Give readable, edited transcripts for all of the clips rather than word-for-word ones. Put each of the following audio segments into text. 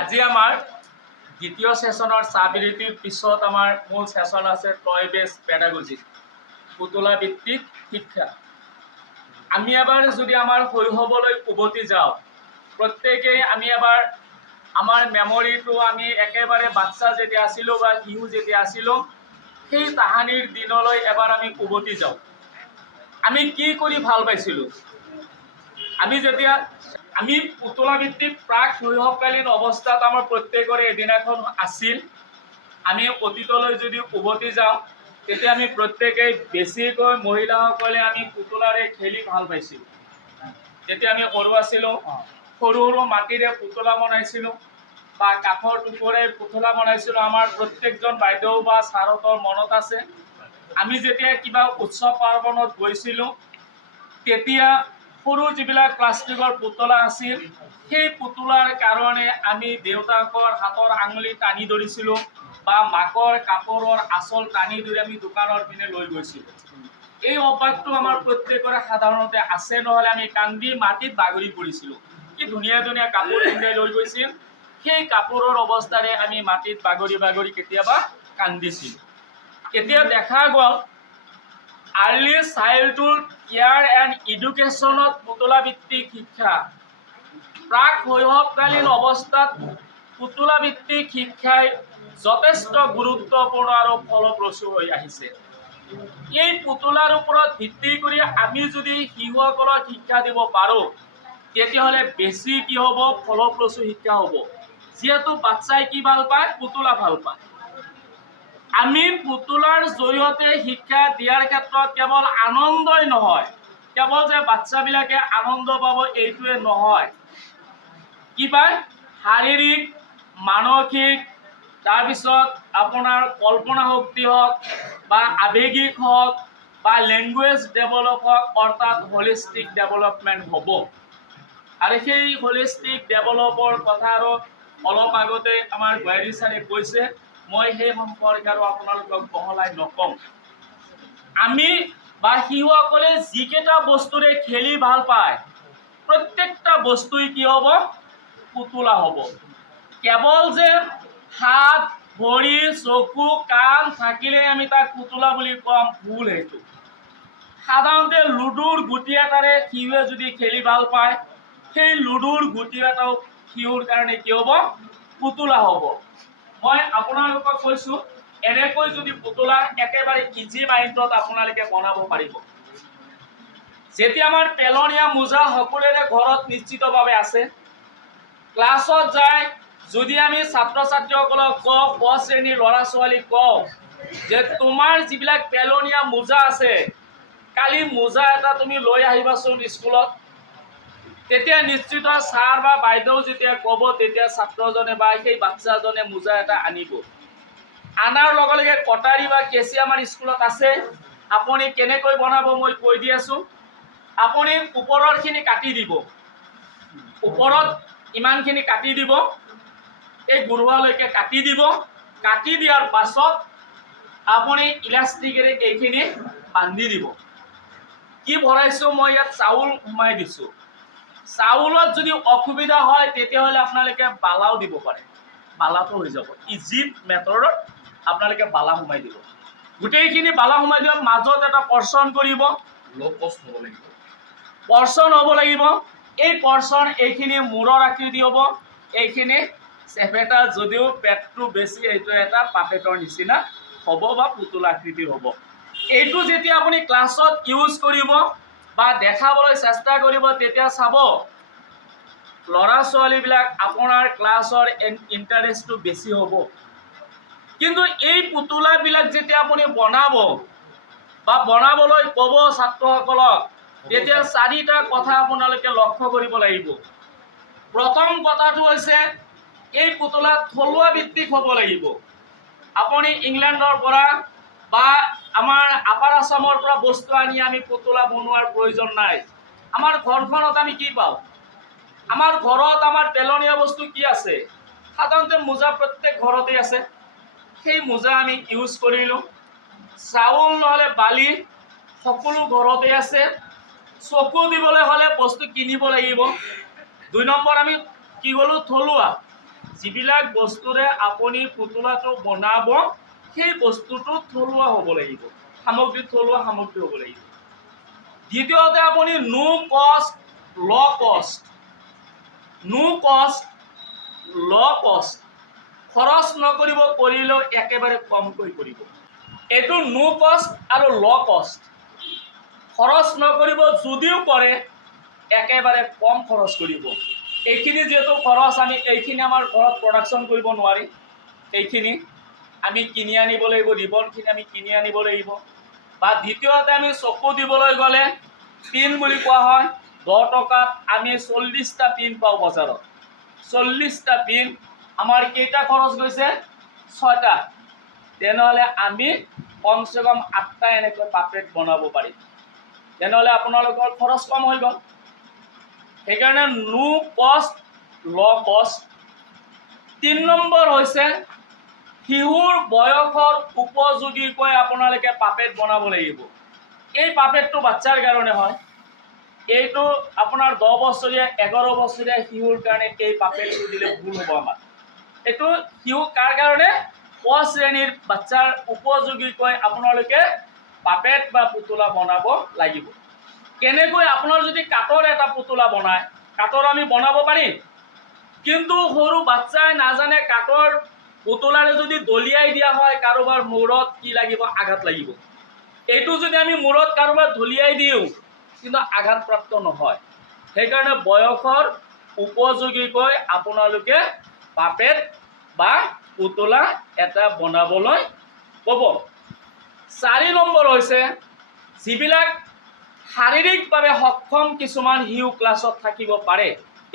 আজি আমাৰ দ্বিতীয় সেশনৰ সাবৃত্তিৰ পিছত আমাৰ মূল সেশন আছে টয় বেস পেডাগজি পুতলা ভিত্তিক শিক্ষা। আমি এবাৰ যদি আমাৰ শৈশৱলৈ উভতি যাওঁ, প্ৰত্যেকেই আমি এবাৰ আমাৰ মেমৰিটো আমি একেবাৰে বাচ্চা যেতিয়া আছিলোঁ বা শিশু যেতিয়া আছিলোঁ সেই তাহানিৰ দিনলৈ এবাৰ আমি উভতি যাওঁ। আমি কি কৰি ভাল পাইছিলোঁ? আমি পুতলা ভিত্তিক প্ৰাক শৈশৱকালীন অৱস্থাত আমাৰ প্ৰত্যেকৰে এদিনাখন আছিল। আমি অতীতলৈ যদি উভতি যাওঁ তেতিয়া আমি প্ৰত্যেকেই বেছিকৈ মহিলাসকলে আমি পুতলাৰে খেলি ভাল পাইছিলোঁ। যেতিয়া আমি সৰু আছিলোঁ সৰু সৰু মাটিৰে পুতলা বনাইছিলোঁ বা কাঠৰ টুকুৰে পুতলা বনাইছিলোঁ। আমাৰ প্ৰত্যেকজন বাইদেউ বা ছাৰহঁতৰ মনত আছে, আমি যেতিয়া কিবা উৎসৱ পাৰ্বণত গৈছিলোঁ তেতিয়া সৰু যিবিলাক প্লাষ্টিকৰ পুতলা আছিল সেই পুতলাৰ কাৰণে আমি দেউতাকৰ হাতৰ আঙুলি টানি ধৰিছিলোঁ বা মাকৰ কাপোৰৰ আঁচল টানি ধৰি আমি দোকানৰ পিনে লৈ গৈছিলোঁ। এই অভ্যাসটো আমাৰ প্ৰত্যেকৰে সাধাৰণতে আছে, নহ'লে আমি কান্দি মাটিত বাগৰি পৰিছিলোঁ। কি ধুনীয়া ধুনীয়া কাপোৰ পিন্ধাই লৈ গৈছিল, সেই কাপোৰৰ অৱস্থাৰে আমি মাটিত বাগৰি বাগৰি কেতিয়াবা কান্দিছিলোঁ। এতিয়া দেখা গ'ল আৰ্লি চাইল্ডহুড কেয়াৰ এণ্ড এডুকেশ্যনত পুতলা ভিত্তিক শিক্ষা, প্ৰাক শৈশৱকালীন অৱস্থাত পুতলা ভিত্তিক শিক্ষাই যথেষ্ট গুৰুত্বপূৰ্ণ আৰু ফলপ্ৰসূ হৈ আহিছে। এই পুতলাৰ ওপৰত ভিত্তি কৰি আমি যদি শিশুসকলক শিক্ষা দিব পাৰোঁ তেতিয়াহ'লে বেছি কি হ'ব, ফলপ্ৰসূ শিক্ষা হ'ব। যিহেতু বাচ্চাই কি ভাল পায়? পুতলা ভাল পায়। আমি পুতলাৰ জৰিয়তে শিক্ষা দিয়াৰ ক্ষেত্ৰত কেৱল আনন্দই নহয়, কেৱল যে বাচ্চাবিলাকে আনন্দ পাব এইটোৱে নহয়, কিবা শাৰীৰিক মানসিক তাৰপিছত আপোনাৰ কল্পনা শক্তি হওক বা আৱেগিক হওক বা লেংগুৱেজ ডেভেলপ হওক, অৰ্থাৎ হলিষ্টিক ডেভেলপমেণ্ট হ'ব। আৰু সেই হলিষ্টিক ডেভেলপৰ কথা আৰু অলপ আগতে আমাৰ গোৱাৰী ছাৰে কৈছে, মই সেই সম্পৰ্কে আৰু আপোনালোকক বহলাই নকওঁ। আমি বা শিশুসকলে যিকেইটা বস্তুৰে খেলি ভাল পায় প্ৰত্যেকটা বস্তুই কি হ'ব? পুতলা হ'ব। কেৱল যে হাত ভৰি চকু কাণ থাকিলে আমি তাক পুতলা বুলি কম, ভুল সেইটো। সাধাৰণতে লুডুৰ গুটি এটাৰে শিশুৱে যদি খেলি ভাল পায় সেই লুডুৰ গুটি এটাও শিশুৰ কাৰণে কি হ'ব? পুতলা হ'ব। মই আপোনালোকক কৈছোঁ এনেকৈ যদি পুতলা একেবাৰে ইজি মাইণ্ডত আপোনালোকে বনাব পাৰিব। যেতিয়া আমাৰ পেলনীয়া মোজা সকলোৰে ঘৰত নিশ্চিতভাৱে আছে, ক্লাছত যায় যদি আমি ছাত্ৰ ছাত্ৰীসকলক কওঁ, ক শ্ৰেণীৰ ল'ৰা ছোৱালীক কওঁ যে তোমাৰ যিবিলাক পেলনীয়া মোজা আছে কালি মোজা এটা তুমি লৈ আহিবাচোন স্কুলত, তেতিয়া নিশ্চিত ছাৰ বা বাইদেউ যেতিয়া ক'ব তেতিয়া ছাত্ৰজনে বা সেই বাচ্চাজনে মোজা এটা আনিব। আনাৰ লগে লগে কটাৰী বা কেঁচি আমাৰ স্কুলত আছে, আপুনি কেনেকৈ বনাব মই কৈ দি আছোঁ। আপুনি ওপৰৰখিনি কাটি দিব, ওপৰত ইমানখিনি কাটি দিব, এই গুৰুৱালৈকে কাটি দিব। কাটি দিয়াৰ পাছত আপুনি ইলাষ্টিকেৰে এইখিনি বান্ধি দিব। কি ভৰাইছোঁ মই ইয়াত? চাউল সোমাই দিছোঁ। চাউলত যদি অসুবিধা হয় তেতিয়াহ'লে আপোনালোকে বালাও দিব পাৰে, বালাটো হৈ যাব। ইজি মেথডত আপোনালোকে বালা সোমাই দিব। গোটেইখিনি বালা সোমাই দিব, মাজত এটা পৰ্চন কৰিব, ল' কষ্ট হ'ব লাগিব, পৰ্চন হ'ব লাগিব। এই পৰ্চন এইখিনি মূৰৰ আকৃতি হ'ব, এইখিনি চেপেটা যদিও পেটটো বেছি এইটো এটা পাপেটৰ নিচিনা হ'ব বা পুতলা আকৃতিৰ হ'ব। এইটো যেতিয়া আপুনি ক্লাছত ইউজ কৰিব বা দেখাবলৈ চেষ্টা কৰিব তেতিয়া চাব ল'ৰা ছোৱালীবিলাক আপোনাৰ ক্লাছৰ ইণ্টাৰেষ্টটো বেছি হ'ব। কিন্তু এই পুতলাবিলাক যেতিয়া আপুনি বনাব বা বনাবলৈ ক'ব ছাত্ৰসকলক তেতিয়া চাৰিটা কথা আপোনালোকে লক্ষ্য কৰিব লাগিব। প্ৰথম কথাটো হৈছে এই পুতলা থলুৱা ভিত্তিক হ'ব লাগিব। আপুনি ইংলেণ্ডৰ পৰা বা আমাৰ আপাৰ আছামৰ পৰা বস্তু আনি আমি পুতলা বনোৱাৰ প্ৰয়োজন নাই। আমাৰ ঘৰখনত আমি কি পাওঁ? আমাৰ ঘৰত আমাৰ পেলনীয়া বস্তু কি আছে? সাধাৰণতে মোজা প্ৰত্যেক ঘৰতে আছে, সেই মোজা আমি ইউজ কৰিলোঁ। চাউল নহ'লে বালি সকলো ঘৰতে আছে। চকু দিবলৈ হ'লে বস্তু কিনিব লাগিব। 2 নম্বৰ আমি কি ক'লোঁ? থলুৱা। যিবিলাক বস্তুৰে আপুনি পুতলাটো বনাব সেই বস্তুটো থলুৱা হ'ব লাগিব, সামগ্ৰী থলুৱা সামগ্ৰী হ'ব লাগিব। দ্বিতীয়তে আপুনি নো কষ্ট ল কষ্ট, নো কষ্ট ল কষ্ট, খৰচ নকৰিব, কৰিলেও একেবাৰে কমকৈ কৰিব। এইটো নো কষ্ট আৰু ল কষ্ট। খৰচ নকৰিব, যদিও কৰে একেবাৰে কম খৰচ কৰিব। এইখিনি যিহেতু খৰচ, আমি এইখিনি আমাৰ ঘৰত প্ৰডাকশ্যন কৰিব নোৱাৰিম। এইখিনি আমি কিনি আনিব লাগিব, ৰিবনখিনি আমি কিনি আনিব লাগিব। বা দ্বিতীয়তে আমি চকু দিবলৈ গ'লে পিন বুলি কোৱা হয়, 10 টকাত আমি 40টা পিন পাওঁ বজাৰত। 40টা পিন আমাৰ কেইটা খৰচ গৈছে? 6টা। তেনেহ'লে আমি কমচে কম 8টা এনেকৈ পাপেট বনাব পাৰিম। তেনেহ'লে আপোনালোকৰ খৰচ কম হৈ গ'ল। সেইকাৰণে নো কষ্ট ল কষ্ট। 3 নম্বৰ হৈছে শিশুৰ বয়সৰ উপযোগীকৈ আপোনালোকে পাপেট বনাব লাগিব। এই পাপেটটো বাচ্চাৰ কাৰণে হয়। এইটো আপোনাৰ 10 বছৰীয়া 11 বছৰীয়া শিশুৰ কাৰণে এই পাপেটটো দিলে ভুল হ'ব আমাৰ। এইটো শিশু কাৰ কাৰণে? ক শ্ৰেণীৰ বাচ্চাৰ উপযোগীকৈ আপোনালোকে পাপেট বা পুতলা বনাব লাগিব। কেনেকৈ? আপোনাৰ যদি কাঠৰ এটা পুতলা বনায়, কাঠৰ আমি বনাব পাৰিম, কিন্তু সৰু বাচ্চাই নাজানে কাঠৰ পুতলাৰে যদি দলিয়াই দিয়া হয় কাৰোবাৰ মূৰত কি লাগিব? আঘাত লাগিব। এইটো যদি আমি মূৰত কাৰোবাৰ দলিয়াই দিওঁ কিন্তু আঘাতপ্ৰাপ্ত নহয়। সেইকাৰণে বয়সৰ উপযোগীকৈ আপোনালোকে পাপেট বা পুতলা এটা বনাবলৈ ক'ব। 4 নম্বৰ হৈছে যিবিলাক শাৰীৰিকভাৱে সক্ষম কিছুমান শিশু ক্লাছত থাকিব পাৰে,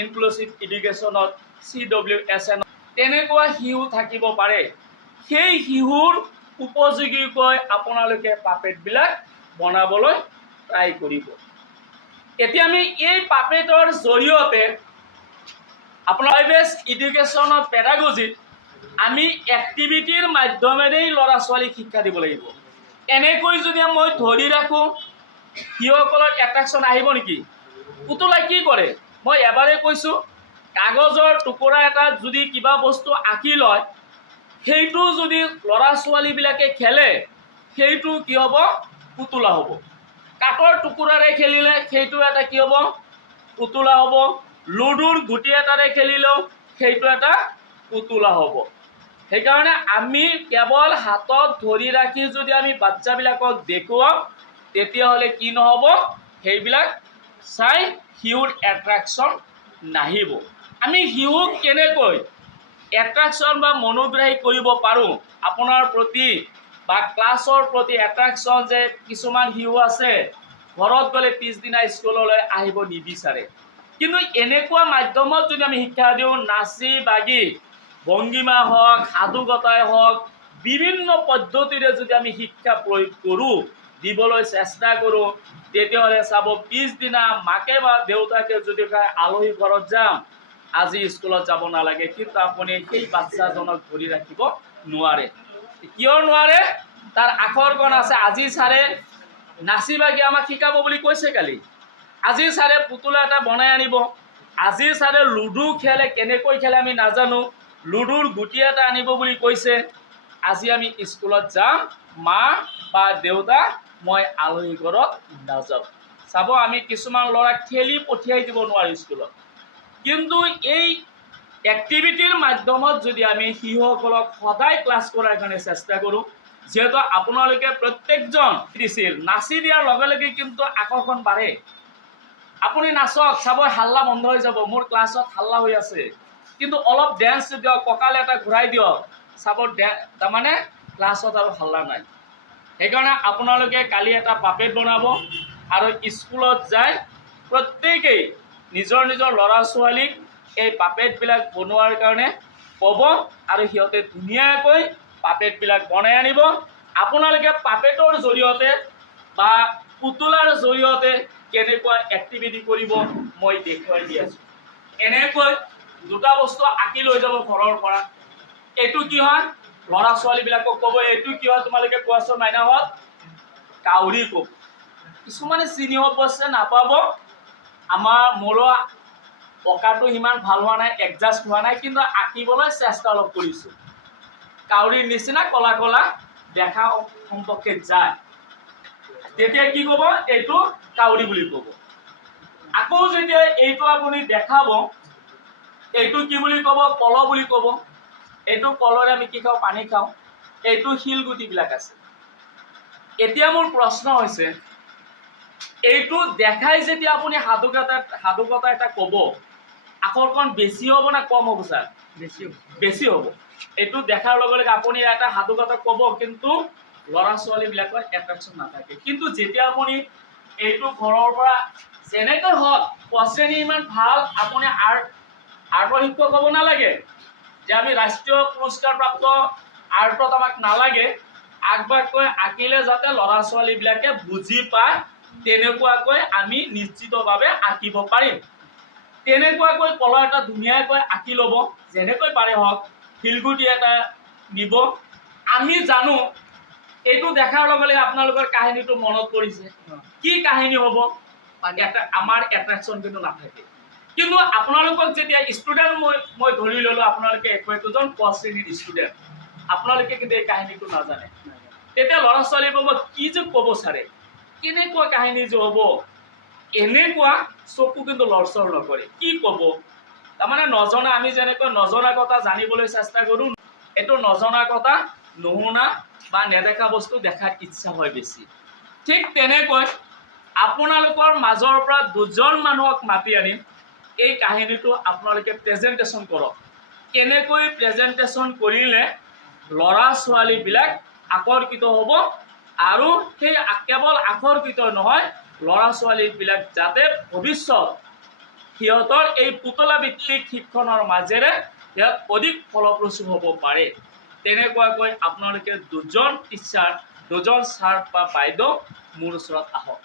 ইনক্লুচিভ এডুকেশ্যনত CWSN তেনেকুৱা শিশু থাকিব পাৰে, সেই শিশুৰ উপযোগীকৈ আপোনালোকে পাপেটবিলাক বনাবলৈ ট্ৰাই কৰিব। এতিয়া আমি এই পাপেটৰ জৰিয়তে আপোনাৰ এডুকেশ্যনৰ পেডাগজিত আমি এক্টিভিটিৰ মাধ্যমেৰেই ল'ৰা ছোৱালীক শিক্ষা দিব লাগিব। এনেকৈ যদি মই ধৰি ৰাখোঁ শিশুসকলৰ এট্ৰেকশ্যন আহিব নেকি? পুতলাই কি কৰে? মই এবাৰেই কৈছোঁ, কাগজৰ টুকুৰা এটাত যদি কিবা বস্তু আঁকি লয়, সেইটো যদি ল'ৰা ছোৱালীবিলাকে খেলে সেইটো কি হ'ব? পুতলা হ'ব। কাঠৰ টুকুৰাৰে খেলিলে সেইটো এটা কি হ'ব? পুতলা হ'ব। লুডুৰ গুটি এটাৰে খেলিলেও সেইটো এটা পুতলা হ'ব। সেইকাৰণে আমি কেৱল হাতত ধৰি ৰাখি যদি আমি বাচ্চাবিলাকক দেখুৱাওঁ তেতিয়াহ'লে কি নহ'ব? সেইবিলাক চাই শিশুৰ এট্ৰেকশ্যন নাহিব। আমি শিশুক কেনেকৈ এট্ৰেকশ্যন বা মনোগ্ৰাহী কৰিব পাৰোঁ আপোনাৰ প্ৰতি বা ক্লাছৰ প্ৰতি এট্ৰেকশ্যন, যে কিছুমান শিশু আছে ঘৰত গ'লে পিছদিনা স্কুললৈ আহিব নিবিচাৰে, কিন্তু এনেকুৱা মাধ্যমত যদি আমি শিক্ষা দিওঁ, নাচি বাগি ভংগীমা হওক, সাধুকতাই হওক, বিভিন্ন পদ্ধতিৰে যদি আমি শিক্ষা প্ৰয়োগ কৰোঁ, দিবলৈ চেষ্টা কৰোঁ, তেতিয়াহ'লে চাব পিছদিনা মাকে বা দেউতাকে যদি কয় আলহী ঘৰত যাম, আজি স্কুলত যাব নালাগে, কিন্তু আপুনি সেই বাচ্চাজনক ধৰি ৰাখিব নোৱাৰে। কিয় নোৱাৰে? তাৰ আখৰখন আছে। আজি ছাৰে নাচি বাগি আমাক শিকাব বুলি কৈছে কালি, আজি ছাৰে পুতলা এটা বনাই আনিব, আজি ছাৰে লুডু খেলে, কেনেকৈ খেলে আমি নাজানো, লুডুৰ গুটি এটা আনিব বুলি কৈছে, আজি আমি স্কুলত যাম, মা বা দেউতা মই আলহী ঘৰত নাযাওঁ। চাব, আমি কিছুমান ল'ৰাক ঠেলি পঠিয়াই দিব নোৱাৰোঁ স্কুলত, কিন্তু এই এক্টিভিটিৰ মাধ্যমত যদি আমি শিশুসকলক সদায় ক্লাছ কৰাৰ কাৰণে চেষ্টা কৰোঁ, যিহেতু আপোনালোকে প্ৰত্যেকজন দিছিল, নাচি দিয়াৰ লগে লগে কিন্তু আকৰ্ষণ বাঢ়ে। আপুনি নাচক, চাব হাল্লা বন্ধ হৈ যাব, মোৰ ক্লাছত হাল্লা হৈ আছে, কিন্তু অলপ ডেন্স দিয়ক, কঁকাল এটা ঘূৰাই দিয়ক, চাব তাৰমানে ক্লাছত আৰু হাল্লা নাই। সেইকাৰণে আপোনালোকে কালি এটা পাপেট বনাব আৰু স্কুলত যায় প্ৰত্যেকেই নিজৰ নিজৰ ল'ৰা ছোৱালীক এই পাপেটবিলাক বনোৱাৰ কাৰণে ক'ব আৰু সিহঁতে ধুনীয়াকৈ পাপেটবিলাক বনাই আনিব। আপোনালোকে পাপেটৰ জৰিয়তে বা পুতলাৰ জৰিয়তে কেনেকুৱা এক্টিভিটি কৰিব মই দেখুৱাই দি আছোঁ। এনেকৈ দুটা বস্তু আঁকি লৈ যাব ঘৰৰ পৰা। এইটো কি হয়? ল'ৰা ছোৱালীবিলাকক ক'ব, এইটো কি হয় তোমালোকে কোৱাচোন মাইনাহঁত? কাউৰী কোব। কিছুমানে চিনি অৱশ্যে নাপাব, মোৰো অঁকাটো সিমান ভাল হোৱা নাই, এডজাষ্ট হোৱা নাই, কিন্তু আঁকিবলৈ চেষ্টা অলপ কৰিছোঁ। কাউৰীৰ নিচিনা কলা কলা দেখা সম্পৰ্কে যায়, তেতিয়া কি ক'ব? এইটো কাউৰী বুলি ক'ব। আকৌ যেতিয়া এইটো আপুনি দেখাব, এইটো কি বুলি ক'ব? কল বুলি ক'ব। এইটো কলৰে আমি কি খাওঁ? পানী খাওঁ। এইটো শিলগুটিবিলাক আছে। এতিয়া মোৰ প্ৰশ্ন হৈছে, এইটো দেখাই যেতিয়া আপুনি সাধুকথা এটা ক'ব, আকৰ্ষণ বেছি হ'ব না কম হ'ব ছাৰ? বেছি হ'ব। এইটো দেখাৰ লগে লগে আপুনি এটা সাধুকথা ক'ব, কিন্তু ল'ৰা ছোৱালীবিলাকৰ এট্ৰেকশ্যন নাথাকে। কিন্তু যেতিয়া আপুনি এইটো ঘৰৰ পৰা যেনেকৈ হওক শ্ৰেণী ইমান ভাল, আপুনি আৰ্টৰ শিক্ষক হ'ব নালাগে যে আমি ৰাষ্ট্ৰীয় পুৰস্কাৰপ্ৰাপ্ত আৰ্টত আমাক নালাগে, আগবাকৈ আঁকিলে যাতে ল'ৰা ছোৱালীবিলাকে বুজি পায়, তেনেকুৱাকৈ আমি নিশ্চিতভাৱে আঁকিব পাৰিম। তেনেকুৱাকৈ কলহ এটা ধুনীয়াকৈ আঁকি ল'ব, যেনেকৈ পাৰে হওক। শিলগুটি এটা নিব। আমি জানো এইটো দেখাৰ লগে লগে আপোনালোকৰ কাহিনীটো মনত পৰিছে। কি কাহিনী হ'ব? আমাৰ এট্ৰেকশ্যন কিন্তু নাথাকে। কিন্তু আপোনালোকক যেতিয়া ষ্টুডেণ্ট মই ধৰি ল'লোঁ, আপোনালোকে একোজন ক শ্ৰেণীৰ ষ্টুডেণ্ট, আপোনালোকে কিন্তু এই কাহিনীটো নাজানে। তেতিয়া ল'ৰা ছোৱালীয়ে ক'ব, কি যে ক'ব ছাৰে, কেনেকুৱা কাহিনী যে হ'ব? এনেকুৱা চকু কিন্তু লৰচৰ নকৰে। কি ক'ব? তাৰমানে নজনা, আমি যেনেকৈ নজনা কথা জানিবলৈ চেষ্টা কৰোঁ, এইটো নজনা কথা নুশুনা বা নেদেখা বস্তু দেখাৰ ইচ্ছা হয় বেছি। ঠিক তেনেকৈ আপোনালোকৰ মাজৰ পৰা দুজন মানুহক মাতি আনিম, এই কাহিনীটো আপোনালোকে প্ৰেজেণ্টেশ্যন কৰক। কেনেকৈ প্ৰেজেণ্টেশ্যন কৰিলে ল'ৰা ছোৱালীবিলাক আকৰ্ষিত হ'ব, আৰু সেই কেৱল আকৰ্ষিত নহয়, ল'ৰা ছোৱালীবিলাক যাতে ভৱিষ্যত সিহঁতৰ এই পুতলা ভিত্তিক শিক্ষণৰ মাজেৰে সিহঁত অধিক ফলপ্ৰসূ হ'ব পাৰে, তেনেকুৱাকৈ আপোনালোকে দুজন টিচাৰ, দুজন ছাৰ বা বাইদেউ মোৰ ওচৰত আহক।